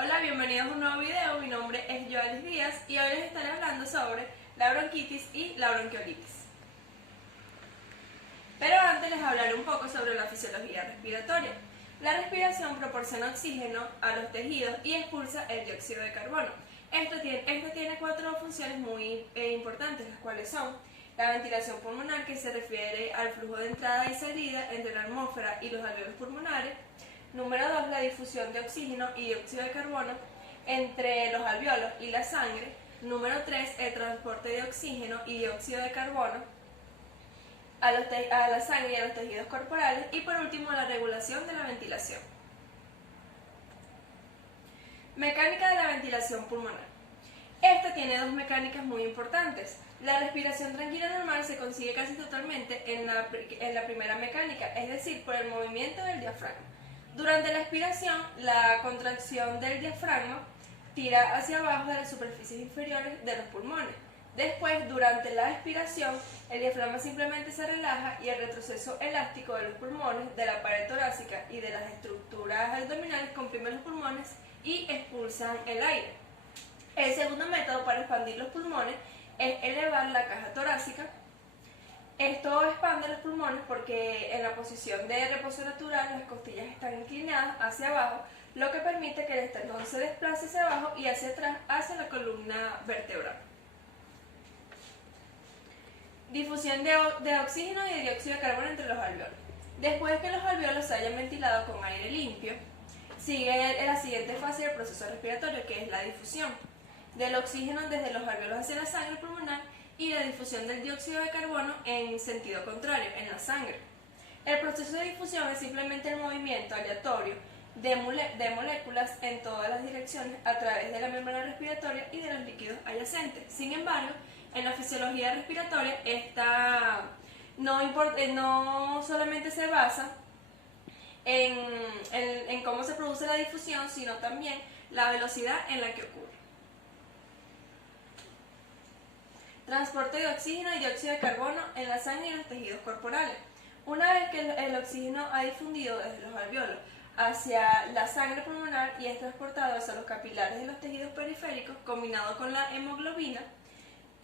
Hola, bienvenidos a un nuevo video. Mi nombre es Joalis Díaz y hoy les estaré hablando sobre la bronquitis y la bronquiolitis. Pero antes les hablaré un poco sobre la fisiología respiratoria. La respiración proporciona oxígeno a los tejidos y expulsa el dióxido de carbono. Esto tiene cuatro funciones muy importantes, las cuales son la ventilación pulmonar, que se refiere al flujo de entrada y salida entre la atmósfera y los alveolos pulmonares. Número 2, la difusión de oxígeno y dióxido de carbono entre los alveolos y la sangre. Número 3, el transporte de oxígeno y dióxido de carbono a la sangre y a los tejidos corporales. Y por último, la regulación de la ventilación. Mecánica de la ventilación pulmonar. Esta tiene dos mecánicas muy importantes. La respiración tranquila normal se consigue casi totalmente en la primera mecánica, es decir, por el movimiento del diafragma. Durante la expiración, la contracción del diafragma tira hacia abajo de las superficies inferiores de los pulmones. Después, durante la expiración, el diafragma simplemente se relaja y el retroceso elástico de los pulmones, de la pared torácica y de las estructuras abdominales comprime los pulmones y expulsan el aire. El segundo método para expandir los pulmones es elevar la caja torácica. Esto expande los pulmones porque en la posición de reposo natural las costillas están inclinadas hacia abajo, lo que permite que el esternón se desplace hacia abajo y hacia atrás hacia la columna vertebral. Difusión de oxígeno y de dióxido de carbono entre los alveolos. Después de que los alveolos se hayan ventilado con aire limpio, sigue la siguiente fase del proceso respiratorio, que es la difusión del oxígeno desde los alveolos hacia la sangre pulmonar y la difusión del dióxido de carbono en sentido contrario, en la sangre. El proceso de difusión es simplemente el movimiento aleatorio de moléculas en todas las direcciones a través de la membrana respiratoria y de los líquidos adyacentes. Sin embargo, en la fisiología respiratoria esta no solamente se basa en cómo se produce la difusión, sino también la velocidad en la que ocurre. Transporte de oxígeno y dióxido de carbono en la sangre y los tejidos corporales. Una vez que el oxígeno ha difundido desde los alveolos hacia la sangre pulmonar y es transportado hacia los capilares de los tejidos periféricos, combinado con la hemoglobina,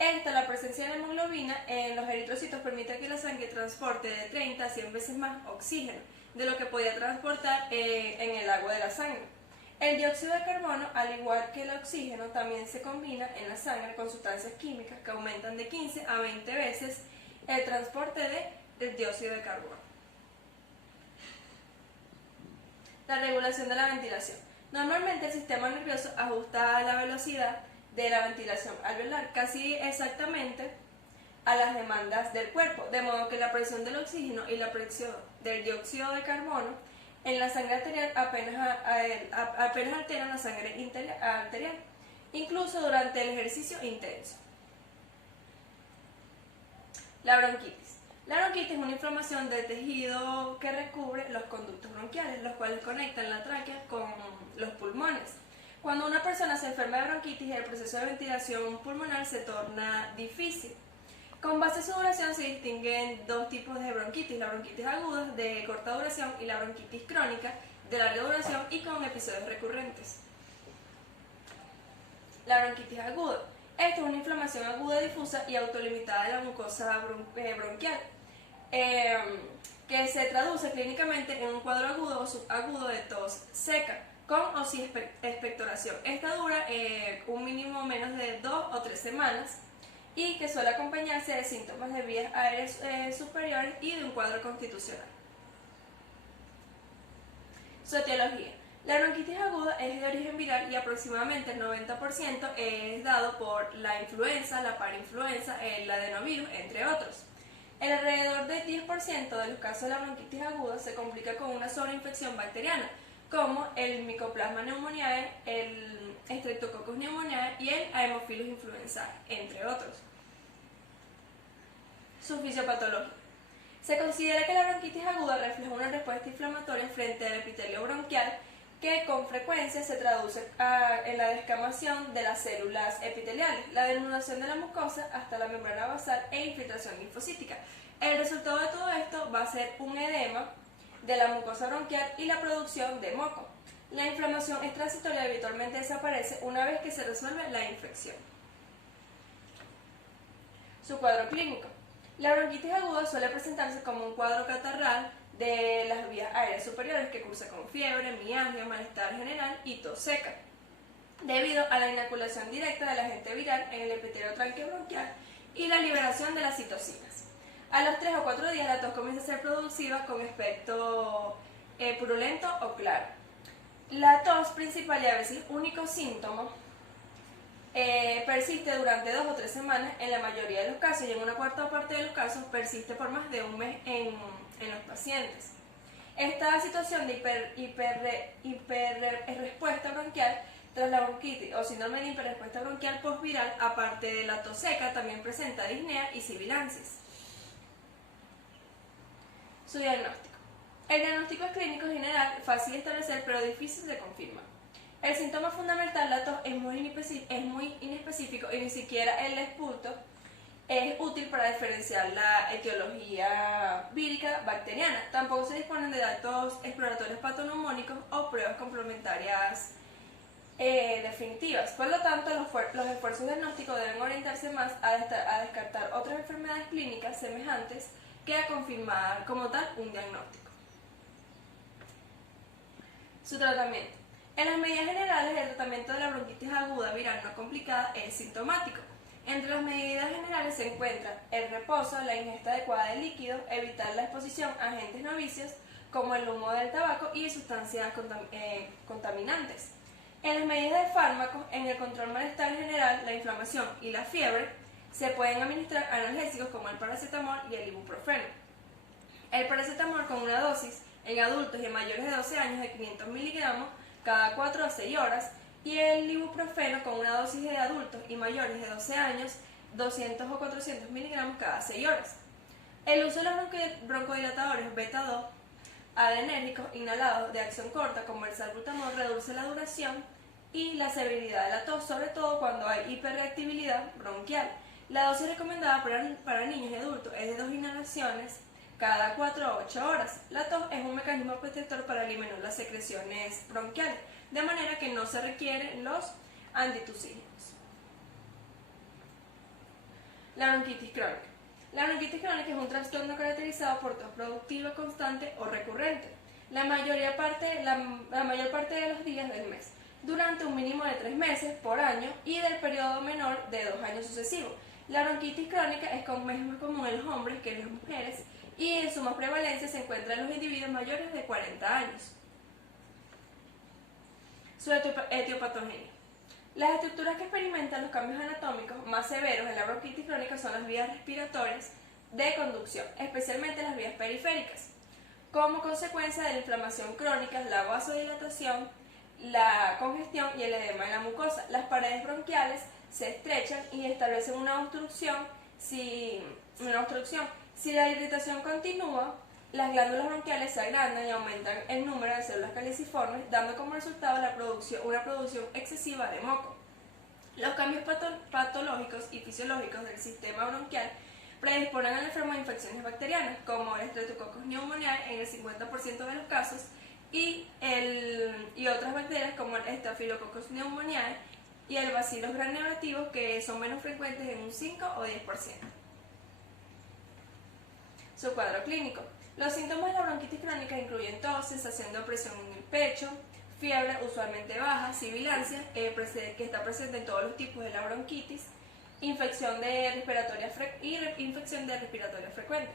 la presencia de la hemoglobina en los eritrocitos permite que la sangre transporte de 30 a 100 veces más oxígeno de lo que podía transportar en el agua de la sangre. El dióxido de carbono, al igual que el oxígeno, también se combina en la sangre con sustancias químicas que aumentan de 15 a 20 veces el transporte del dióxido de carbono. La regulación de la ventilación. Normalmente el sistema nervioso ajusta la velocidad de la ventilación alveolar casi exactamente a las demandas del cuerpo, de modo que la presión del oxígeno y la presión del dióxido de carbono en la sangre arterial apenas alteran la sangre arterial, incluso durante el ejercicio intenso. La bronquitis. La bronquitis es una inflamación del tejido que recubre los conductos bronquiales, los cuales conectan la tráquea con los pulmones. Cuando una persona se enferma de bronquitis, el proceso de ventilación pulmonar se torna difícil. Con base a su duración se distinguen dos tipos de bronquitis: la bronquitis aguda de corta duración y la bronquitis crónica de larga duración y con episodios recurrentes. La bronquitis aguda. Esta es una inflamación aguda, difusa y autolimitada de la mucosa bronquial, que se traduce clínicamente en un cuadro agudo o subagudo de tos seca, con o sin expectoración. Esta dura un mínimo menos de 2 o 3 semanas y que suele acompañarse de síntomas de vías aéreas superiores y de un cuadro constitucional. Su etiología. La bronquitis aguda es de origen viral y aproximadamente el 90% es dado por la influenza, la parainfluenza, el adenovirus, entre otros. El alrededor del 10% de los casos de la bronquitis aguda se complica con una sobreinfección bacteriana, como el Mycoplasma pneumoniae, el Streptococcus pneumoniae y el Haemophilus influenzae, entre otros. Su fisiopatología. Se considera que la bronquitis aguda refleja una respuesta inflamatoria frente al epitelio bronquial que con frecuencia se traduce en la descamación de las células epiteliales, la desnudación de la mucosa hasta la membrana basal e infiltración linfocítica. El resultado de todo esto va a ser un edema de la mucosa bronquial y la producción de moco. La inflamación es transitoria y habitualmente desaparece una vez que se resuelve la infección. Su cuadro clínico. La bronquitis aguda suele presentarse como un cuadro catarral de las vías aéreas superiores que cursa con fiebre, mialgia, malestar general y tos seca, debido a la inoculación directa del agente viral en el epitelio tranqueobronquial y la liberación de las citocinas. A los 3 o 4 días la tos comienza a ser productiva con aspecto purulento o claro. La tos principal y a veces único síntoma persiste durante 2 o 3 semanas en la mayoría de los casos y en una cuarta parte de los casos persiste por más de un mes en los pacientes. Esta situación de hiperrespuesta bronquial tras la bronquitis o síndrome de hiperrespuesta bronquial postviral, aparte de la tos seca, también presenta disnea y sibilancias. Su diagnóstico. El diagnóstico es clínico general, fácil de establecer pero difícil de confirmar. El síntoma fundamental, la tos, es muy inespecífico y ni siquiera el esputo es útil para diferenciar la etiología vírica bacteriana. Tampoco se disponen de datos exploratorios patoneumónicos o pruebas complementarias definitivas. Por lo tanto, los esfuerzos diagnósticos deben orientarse más a descartar otras enfermedades clínicas semejantes que a confirmar como tal un diagnóstico. Su tratamiento. En las medidas generales, el tratamiento de la bronquitis aguda viral no complicada es sintomático. Entre las medidas generales se encuentra el reposo, la ingesta adecuada de líquidos, evitar la exposición a agentes no vicios como el humo del tabaco y sustancias contaminantes. En las medidas de fármacos, en el control malestar general, la inflamación y la fiebre, se pueden administrar analgésicos como el paracetamol y el ibuprofeno. El paracetamol con una dosis en adultos y en mayores de 12 años de 500 miligramos cada 4 a 6 horas y el ibuprofeno con una dosis de adultos y mayores de 12 años 200 o 400 miligramos cada 6 horas. El uso de los broncodilatadores beta-2 adrenérgicos inhalados de acción corta como el salbutamol reduce la duración y la severidad de la tos, sobre todo cuando hay hiperreactividad bronquial. La dosis recomendada para niños y adultos es de 2 inhalaciones cada 4 a 8 horas. La tos es un mecanismo protector para eliminar las secreciones bronquiales, de manera que no se requieren los antitusígenos. La bronquitis crónica. La bronquitis crónica es un trastorno caracterizado por tos productiva, constante o recurrente, la mayor parte de los días del mes, durante un mínimo de 3 meses por año y del periodo menor de 2 años sucesivos. La bronquitis crónica es más común en los hombres que en las mujeres y en su más prevalencia se encuentra en los individuos mayores de 40 años. Su etiopatogenia. Las estructuras que experimentan los cambios anatómicos más severos en la bronquitis crónica son las vías respiratorias de conducción, especialmente las vías periféricas. Como consecuencia de la inflamación crónica, la vasodilatación, la congestión y el edema en la mucosa, las paredes bronquiales se estrechan y establecen una obstrucción. Si la irritación continúa, las glándulas bronquiales se agrandan y aumentan el número de células caliciformes, dando como resultado una producción excesiva de moco. Los cambios patológicos y fisiológicos del sistema bronquial predisponen al enfermo a infecciones bacterianas, como el Streptococcus pneumoniae en el 50% de los casos, y otras bacterias como el Staphylococcus pneumoniae y el Bacillus gram-negativos, que son menos frecuentes en un 5 o 10%. Su cuadro clínico. Los síntomas de la bronquitis crónica incluyen tos, sensación de opresión en el pecho, fiebre usualmente baja, sibilancia, que está presente en todos los tipos de la bronquitis, infección de respiratoria frecuente.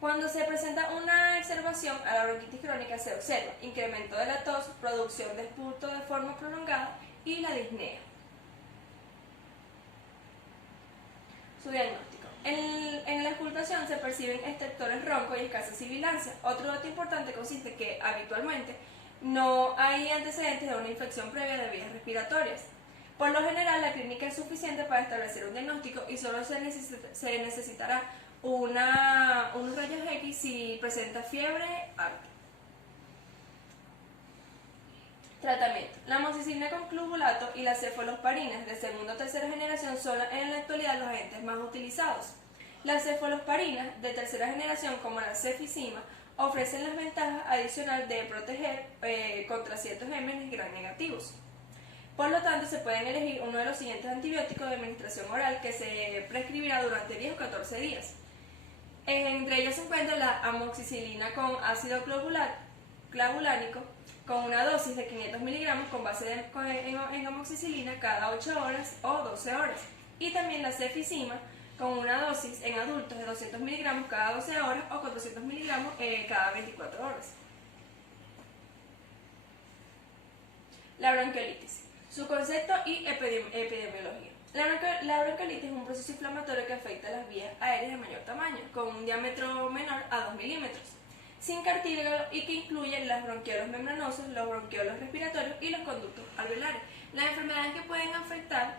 Cuando se presenta una exacerbación a la bronquitis crónica se observa incremento de la tos, producción de esputo de forma prolongada y la disnea. Su diagnóstico. En la auscultación se perciben estertores roncos y escasa sibilancia. Otro dato importante consiste que habitualmente no hay antecedentes de una infección previa de vías respiratorias. Por lo general, la clínica es suficiente para establecer un diagnóstico y solo se necesitará unos rayos X si presenta fiebre alta. Tratamiento. La amoxicilina con glutamato y las cefalosparinas de segunda o tercera generación son en la actualidad los agentes más utilizados. Las cefalosparinas de tercera generación, como la cefixima ofrecen las ventajas adicionales de proteger contra ciertos gérmenes gram negativos. Por lo tanto, se pueden elegir uno de los siguientes antibióticos de administración oral que se prescribirá durante 10 o 14 días. Entre ellos se encuentra la amoxicilina con ácido clavulánico, con una dosis de 500 miligramos con base en amoxicilina cada 8 horas o 12 horas. Y también la cefixima con una dosis en adultos de 200 miligramos cada 12 horas o 400 miligramos cada 24 horas. La bronquiolitis. Su concepto y epidemiología. La bronquiolitis es un proceso inflamatorio que afecta las vías aéreas de mayor tamaño, con un diámetro menor a 2 milímetros, sin cartílago y que incluye los bronquiolos membranosos, los bronquiolos respiratorios y los conductos alveolares. Las enfermedades que pueden afectar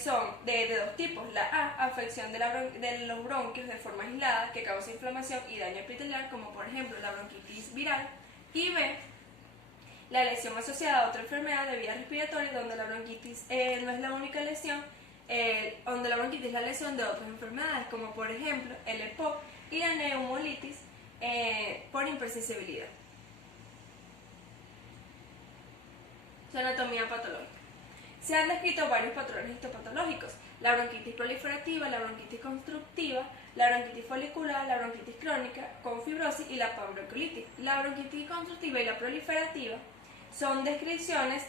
son de dos tipos. La A, afección de los bronquios de forma aislada que causa inflamación y daño epitelial, como por ejemplo la bronquitis viral. Y B, la lesión asociada a otra enfermedad de vía respiratoria, donde la bronquitis no es la única lesión, donde la bronquitis es la lesión de otras enfermedades, como por ejemplo el EPOC y la neumolitis por hipersensibilidad. Su anatomía patológica. Se han descrito varios patrones histopatológicos: la bronquitis proliferativa, la bronquitis constructiva, la bronquitis folicular, la bronquitis crónica con fibrosis y la panbronquiolitis. La bronquitis constructiva y la proliferativa son descripciones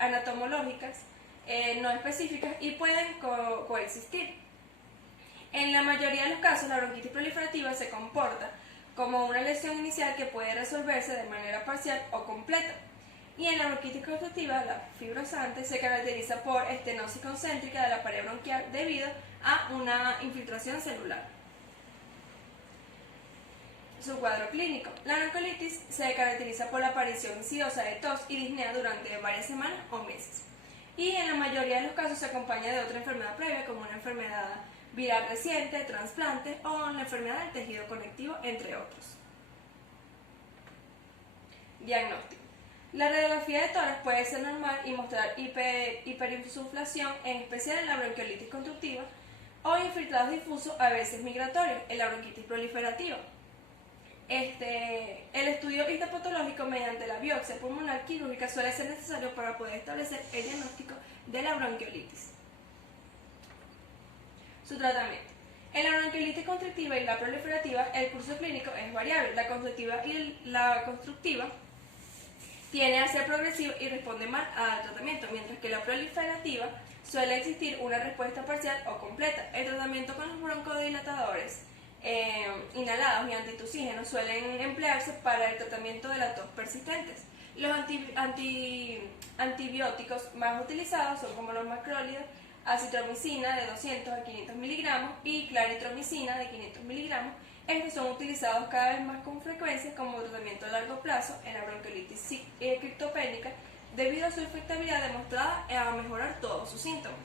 anatomológicas no específicas y pueden coexistir. En la mayoría de los casos, la bronquitis proliferativa se comporta como una lesión inicial que puede resolverse de manera parcial o completa. Y en la bronquitis constructiva, la fibrosante se caracteriza por estenosis concéntrica de la pared bronquial debido a una infiltración celular. Su cuadro clínico. La bronquiolitis se caracteriza por la aparición insidiosa de tos y disnea durante varias semanas o meses. Y en la mayoría de los casos se acompaña de otra enfermedad previa, como una enfermedad viral reciente, trasplante o la enfermedad del tejido conectivo, entre otros. Diagnóstico. La radiografía de tórax puede ser normal y mostrar hiperinsuflación, en especial en la bronquiolitis constructiva, o infiltrados difusos, a veces migratorios, en la bronquitis proliferativa. El estudio histopatológico mediante la biopsia pulmonar quirúrgica suele ser necesario para poder establecer el diagnóstico de la bronquiolitis. Su tratamiento. En la bronquiolitis constructiva y la proliferativa, el curso clínico es variable. La constructiva tiende a ser progresivo y responde mal al tratamiento, mientras que la proliferativa suele existir una respuesta parcial o completa. El tratamiento con los broncodilatadores inhalados y antitussígenos suelen emplearse para el tratamiento de la tos persistentes. Los antibióticos más utilizados son como los macrólidos, acitromicina de 200 a 500 miligramos y claritromicina de 500 miligramos. Estos son utilizados cada vez más con frecuencia como tratamiento a largo plazo en la bronquiolitis criptopénica debido a su efectividad demostrada a mejorar todos sus síntomas.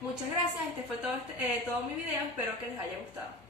Muchas gracias, este fue todo mi video, espero que les haya gustado.